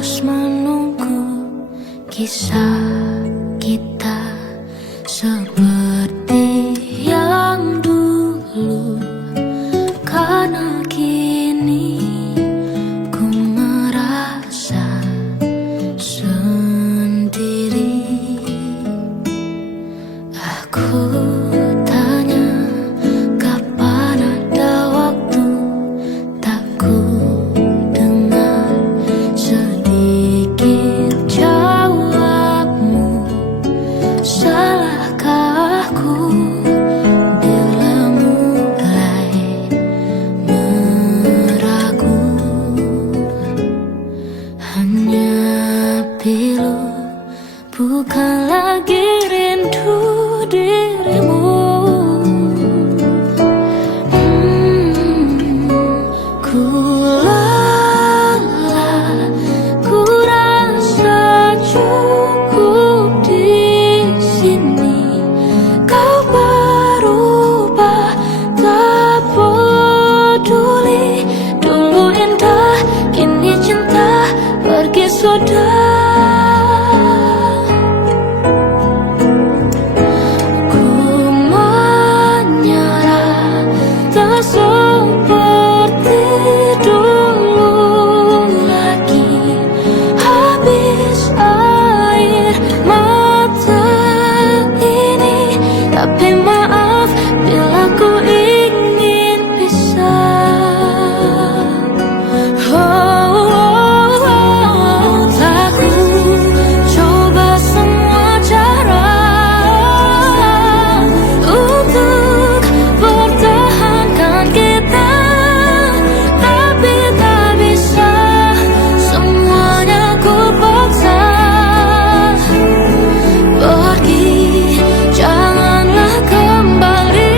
terus menunggu kisah kita seperti yang dulu. Karena kini ku merasa sendiri. Aku tanya kapan ada waktu, tak ku dengar sedikit jawabmu. Salahkah aku bila mulai meragu? Hanya pilu, bukan lagi rindu dirimu. Ku lelah, ku rasa cukup di sini. Kau berubah, tak peduli. Dulu indah, kini cinta pergi sudah. Seperti dulu lagi, habis air mata ini. Tapi maaf bila ku ingin pisah. Tak ku coba semua cara untuk pertahankan kita, tapi tak bisa. Semuanya ku paksa. Pergi, janganlah kembali.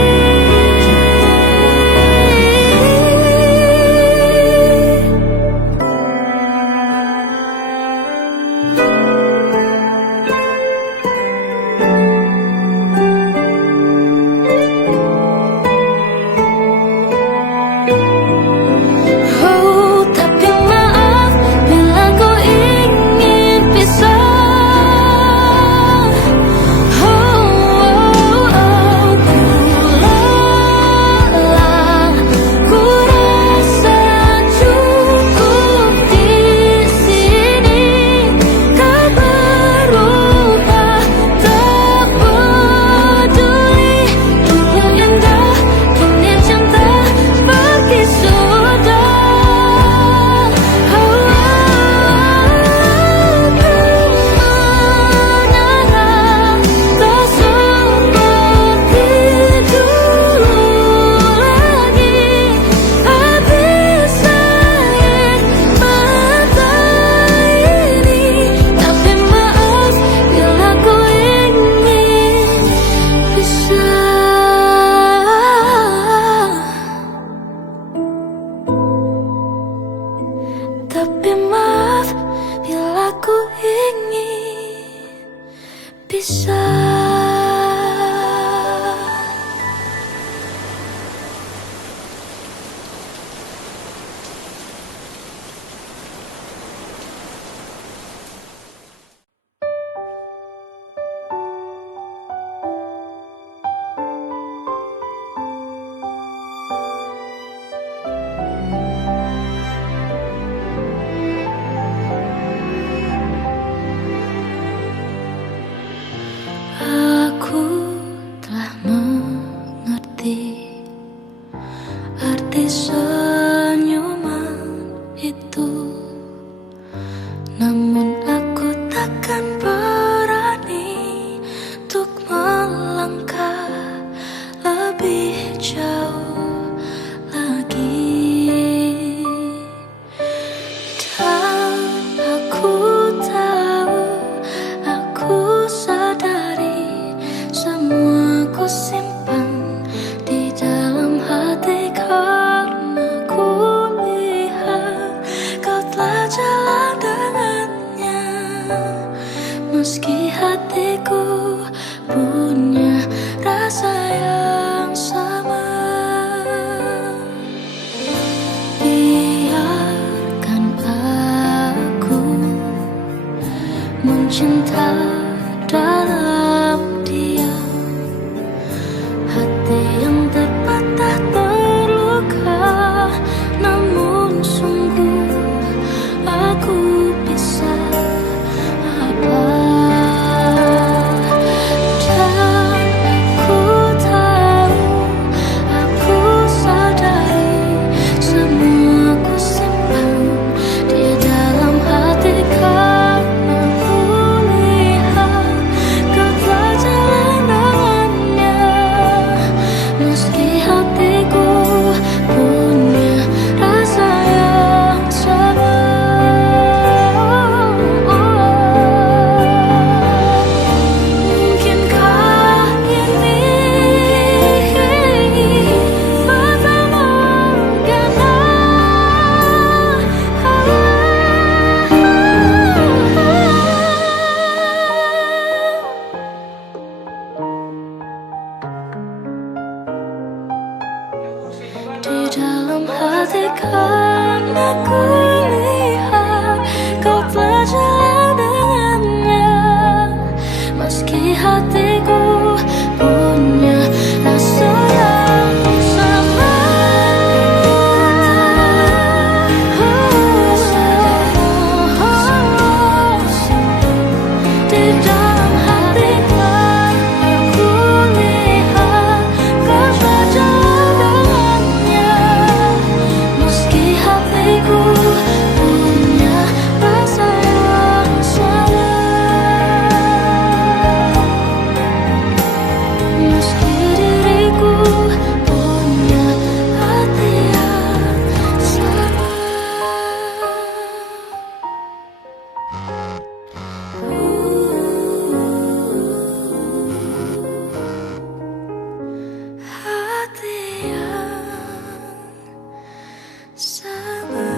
Tapi maaf bila ku ingin pisah. Ku lelah, ku rasa cukup di sini. Kau berubah, tak peduli. Dulu indah, kini cinta pergi sudah. Aku menyerah, tak seperti dulu lagi. Habis air mata ini. Tapi maaf bila ku ingin pisah. Tapi maaf bila ku ingin pisah. Aku telah mengerti arti senyuman itu, namun aku takkan berani untuk melangkah lebih jauh lagi. Dan aku tahu, aku sadari, semua ku simpan di dalam hati karena Di dalam hati kan aku lihat kau berjalan dengannya, meski hatiku punya rasa yang sama. Di dalam hati kan aku lihat kau berjalan dengannya, meski hatiku punya rasa yang sama. Meski diriku punya hati yang sama. Hati yang sama.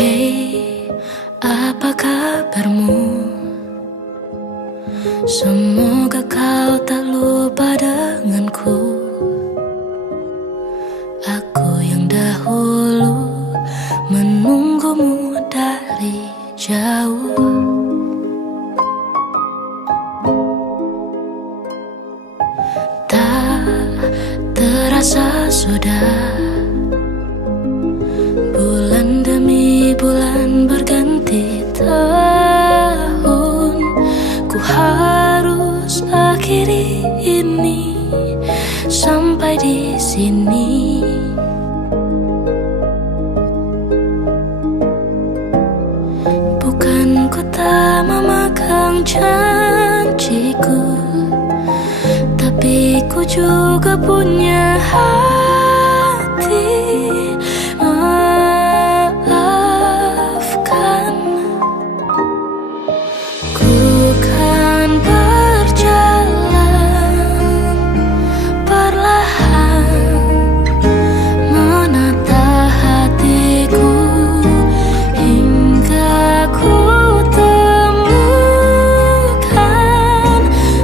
Hei, apa kabarmu? Semoga kau tak lupa denganku. Aku yang dahulu menunggumu dari jauh. Tak terasa sudah bulan demi bulan berganti tahun. Ku harus akhiri ini sampai di sini. Bukan ku tak memegang janjiku, tapi ku juga punya hati. Maafkan, ku kan berjalan perlahan menata hatiku hingga ku temukan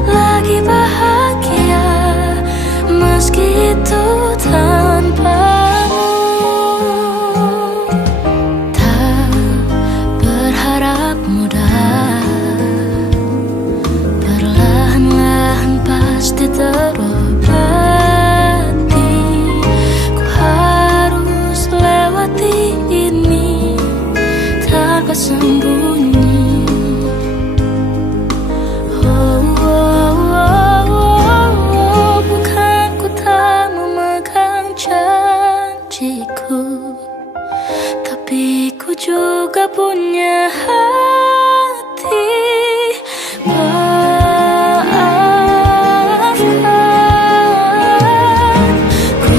lagi bahagia, meski itu tanpamu. Tak berharap mudah, perlahan-lahan pasti terobati. Ku harus lewati ini tanpa sembunyi. Bukan ku tak memegang janjiku, tapi ku juga punya hati. Maafkan, ku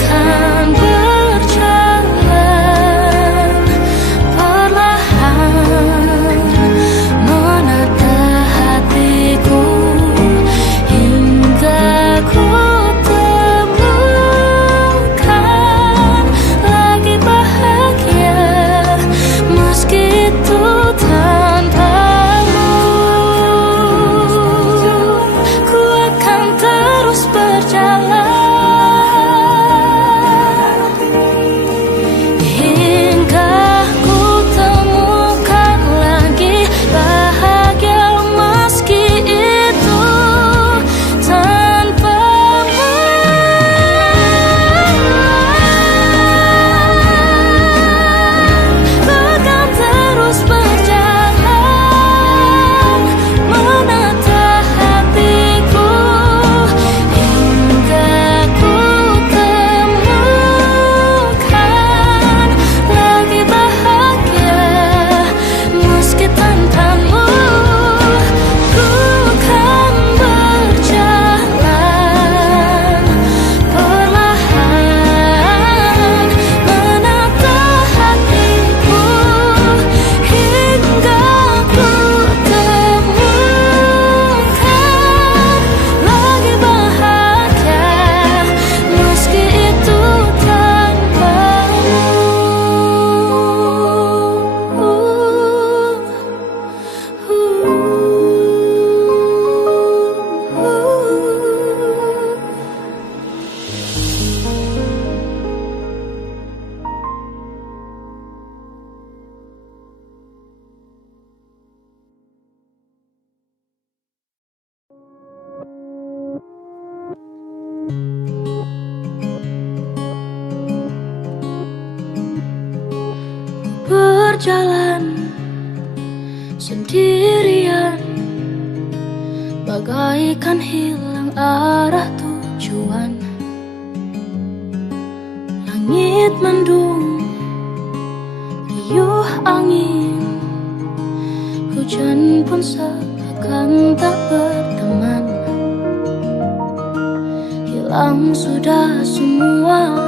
kan berjalan perlahan menata hatiku hingga ku temukan lagi bahagia, meski itu tanpamu. berjalan sendirian, bagaikan hilang arah tujuan. Langit mendung, riuh angin, hujan pun seakan tak berteman. Hilang sudah semua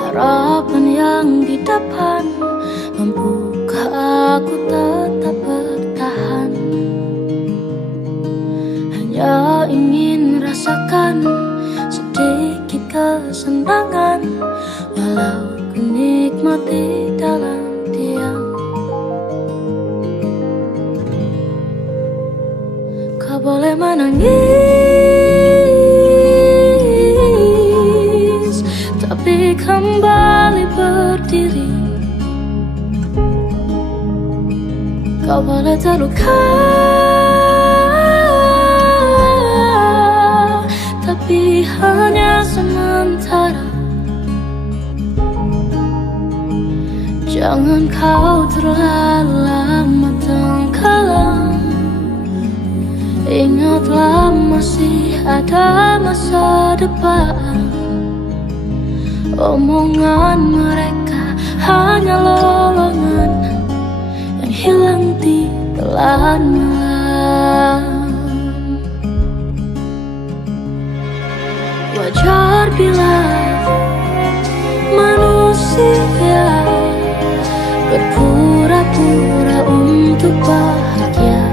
harapan yang di depan. Mampukah aku tetap bertahan? Hanya ingin rasakan sedikit kesenangan, walau ku nikmati dalam diam. Kau boleh menangis, tapi kembali berdiri. Kau boleh terluka, tapi hanya sementara. Jangan kau terlalu lama tenggelam. Ingatlah masih ada masa depan. Omongan mereka hanya lolongan yang hilang di telan malam. Wajar bila manusia berpura-pura untuk bahagia,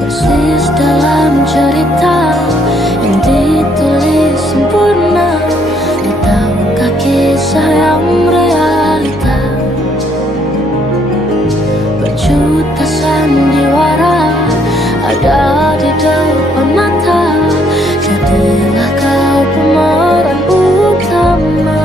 persis dalam cerita yang ditulis sempurna. Tahukah kisah yang realita? Berjuta sandiwara ada di depan mata. Jadilah kau pemeran utama.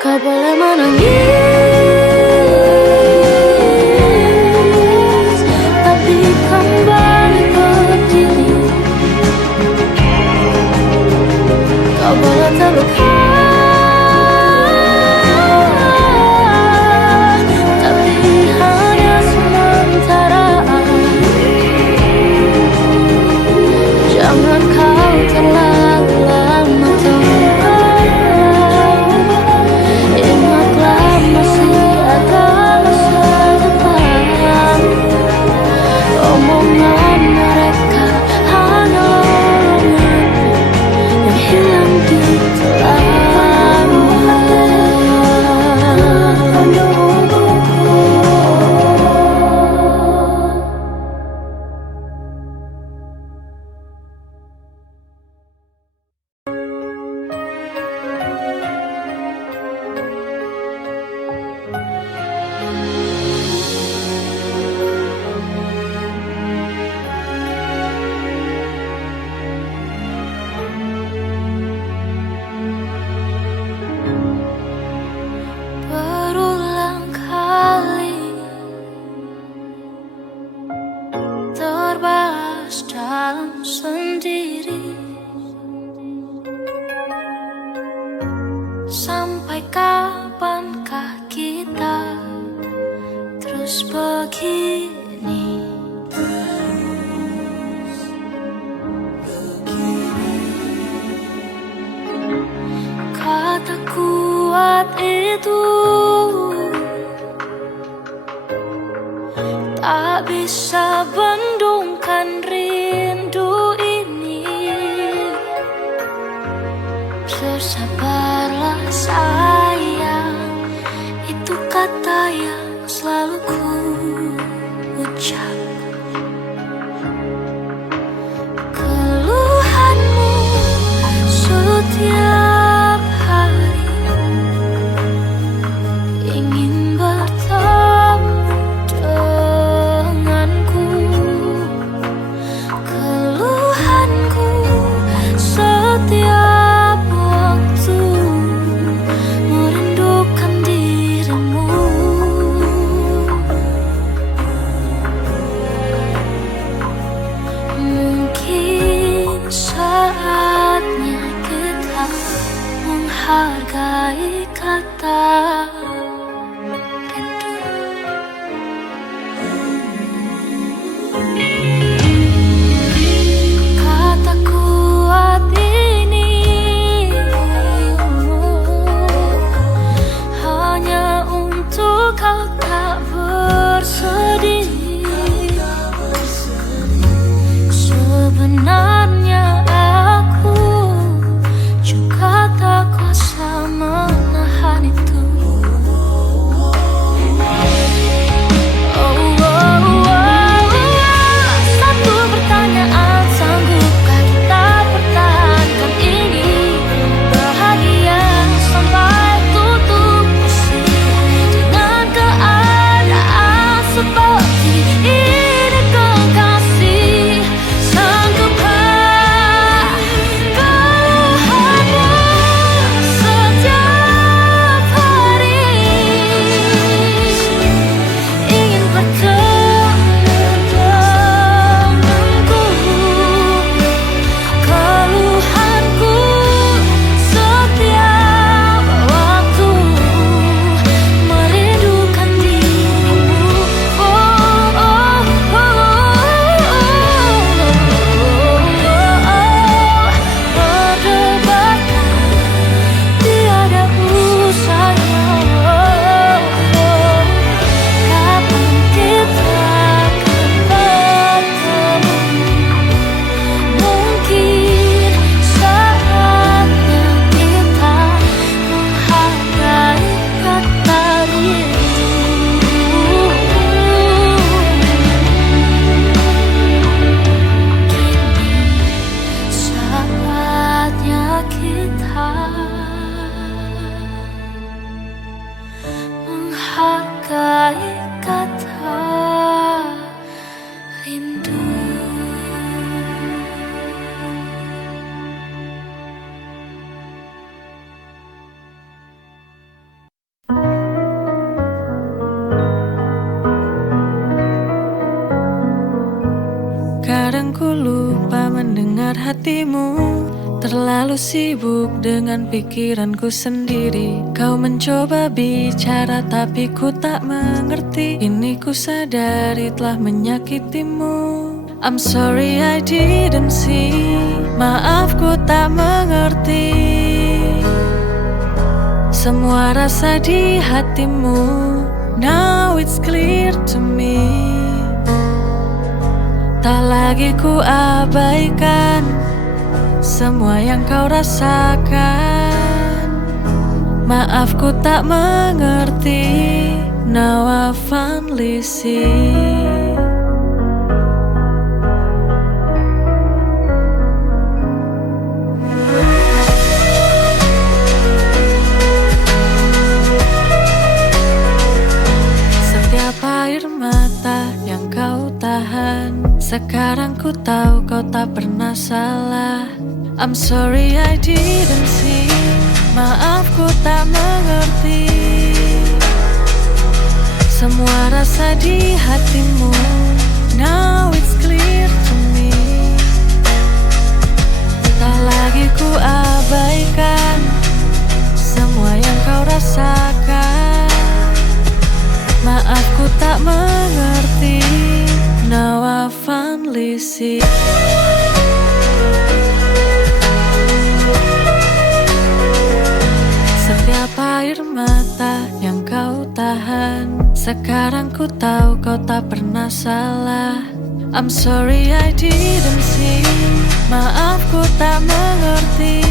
Kau boleh menangis, tapi kembali berdiri. Kau boleh terluka, tapi hanya sementara. Jangan kau terlalu lama dalam sendiri. Sampai kapankah kita terus begini? Kata kuat itu tak bisa bendungkan rindu ini. Bersabarlah sayang, itu kata yang selalu ku ucap. Keluhanmu setiap hari Kadang ku lupa mendengar hatimu, terlalu sibuk dengan pikiranku sendiri. Kau mencoba bicara tapi ku tak mengerti. Kini ku sadari telah menyakitimu. I'm sorry I didn't see. Maaf ku tak mengerti semua rasa di hatimu. Now it's clear to me. Tak lagi ku abaikan semua yang kau rasakan. Maaf ku tak mengerti. Now I finally see. Setiap air mata yang kau tahan, sekarang ku tahu kau tak pernah salah. I'm sorry I didn't see. Maaf ku tak mengerti semua rasa di hatimu. Now it's clear to me. Tak lagi ku abaikan semua yang kau rasakan. Maaf ku tak mengerti. Now I finally see. Setiap air mata yang kau tahan, sekarang ku tahu kau tak pernah salah. I'm sorry I didn't see. Maaf ku tak mengerti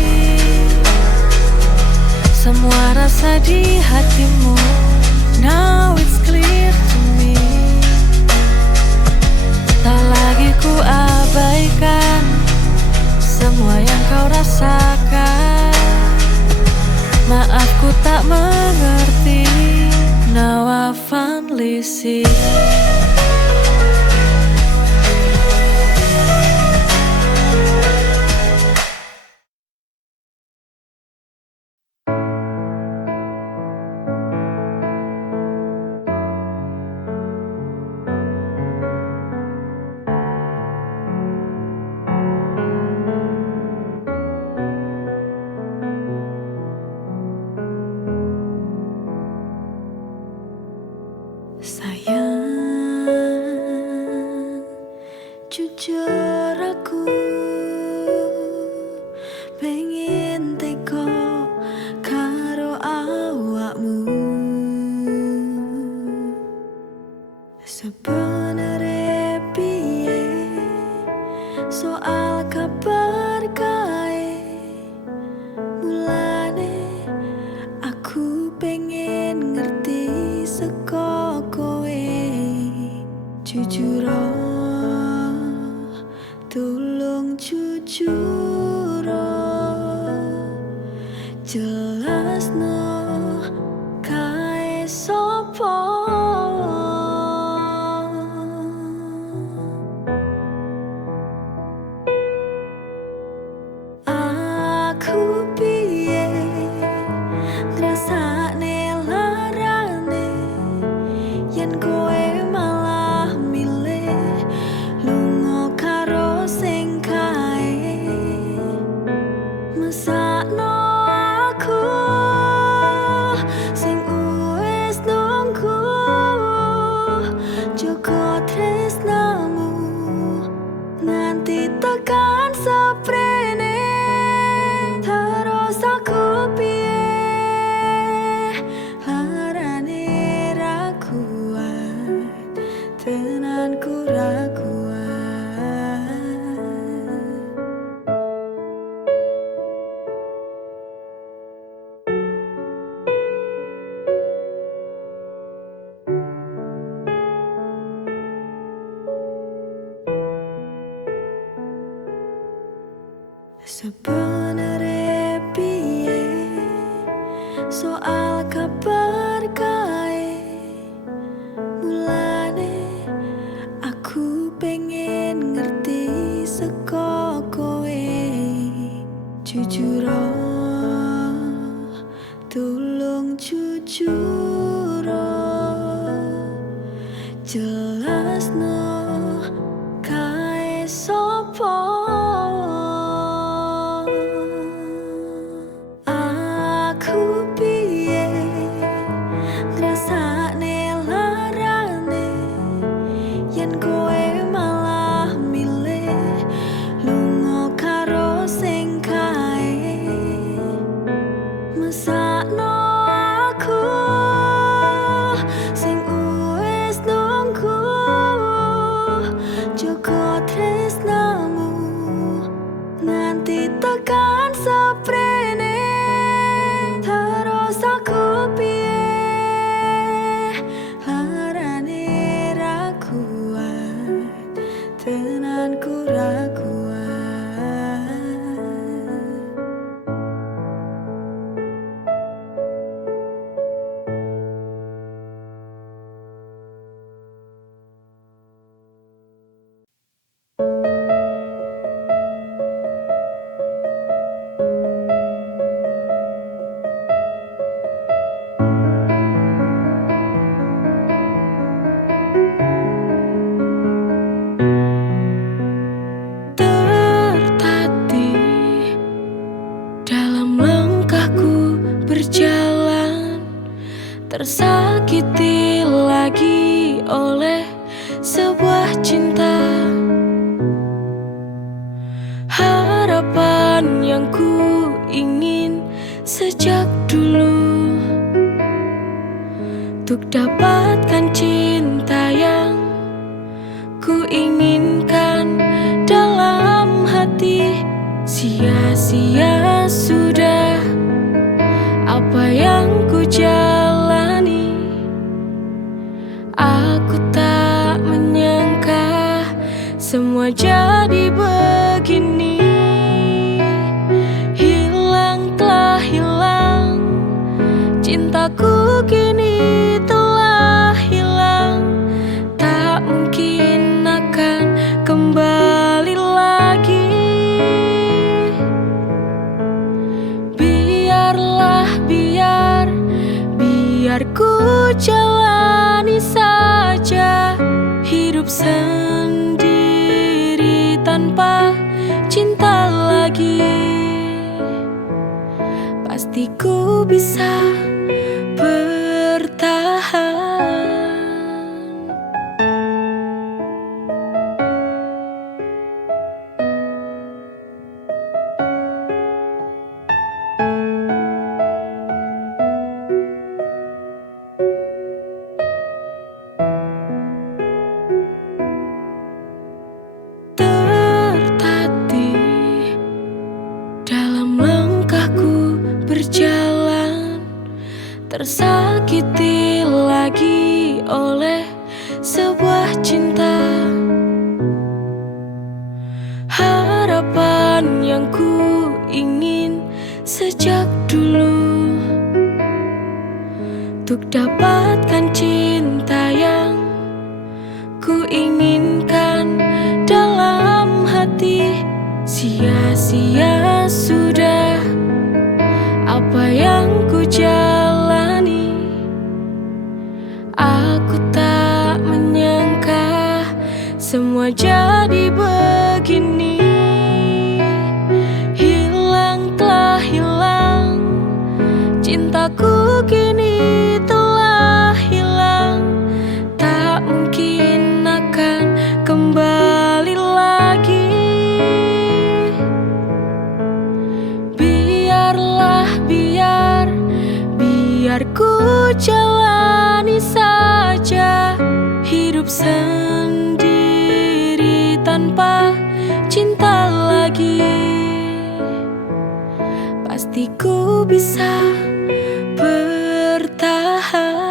semua rasa di hatimu. Now it's clear to me. Tak lagi ku abaikan semua yang kau rasakan. Maaf ku tak mengerti. Now I finally see. Sayang, jujur aku pengen teko karo awakmu. Sebenere piye soal kabar kae, mulane aku pengen ngerti saka kowe. Jujur tolong jujur jelasno kae sapa. Aku piye ngrasakne larane yen kowe malah milih lunga karo sing kae. Mesakno aku sing wis nunggu, joko tresnamu nganti tekan seprene. Terus aku piye larane ra kuat, tenan ku ra kuat. Sebenere piye soal kabar kae, mulane aku pengen ngerti saka kowe. Jujur tolong jujur jelasno kae sapa. tersakiti lagi oleh sebuah cinta. Harapan yang ku ingin sejak dulu, untuk dapatkan cinta yang ku inginkan dalam hati. Sia-sia sudah apa yang ku jalani. Aku tak menyangka semua jadi begini. Hilang telah hilang, cintaku kini telah hilang. Tak mungkin akan kembali lagi. Biar ku jalani saja hidup sendiri tanpa cinta lagi. Pasti ku bisa bertahan. Berjalan, tersakiti lagi oleh sebuah cinta. Harapan yang ku ingin sejak dulu, untuk dapatkan cinta yang ku inginkan dalam hati. Sia-sia sudah apa yang ku jalani. Aku tak menyangka semua jadi begini. Hilang telah hilang, cintaku kini telah hilang. Tak mungkin akan kembali lagi. Biar ku jalani saja hidup sendiri tanpa cinta lagi. Pasti ku bisa bertahan.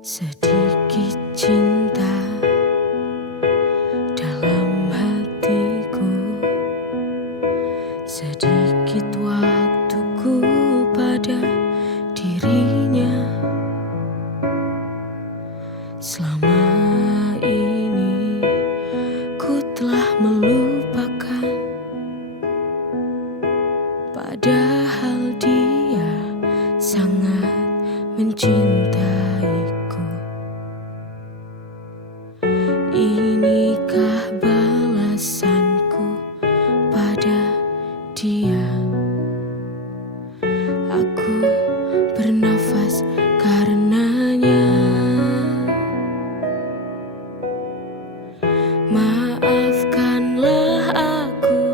Sedikit cinta dalam hatiku, sedikit waktuku pada dirinya. Selama ini ku telah melupakan, padahal dia sangat mencintaiku. Inikah balasanku pada dia? Aku bernafas karenanya. Maafkanlah aku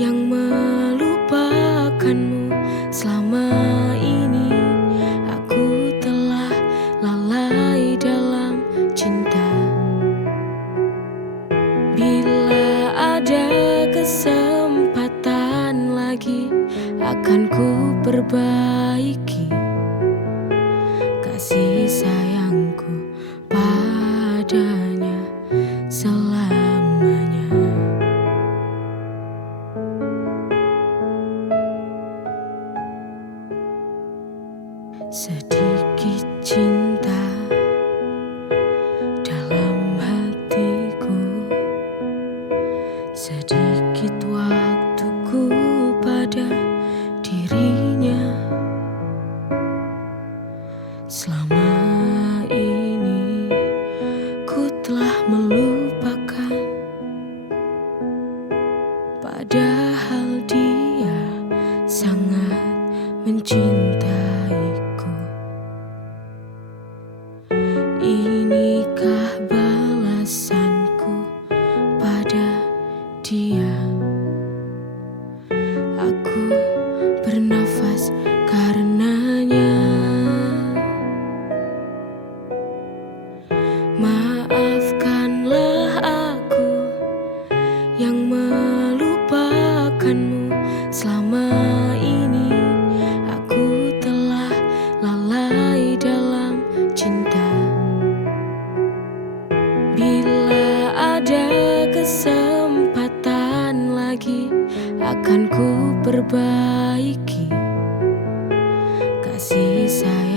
yang melupakanmu. Selama ini aku telah lalai dalam cinta. Bila ada kesempatan lagi, akan ku perbaiki kasih sayangku. padanya selamanya. Sedikit cinta dalam hatiku, sedikit waktuku pada dirinya. Selama ini ku telah melupakan, padahal dia sangat mencintaiku. Inikah balasanku pada dia? Aku bernafas karenanya. Maafkanlah aku yang melupakanmu. Selama ini aku telah lalai dalam cinta. Bila ada kesempatan lagi, akan ku perbaiki kasih sayang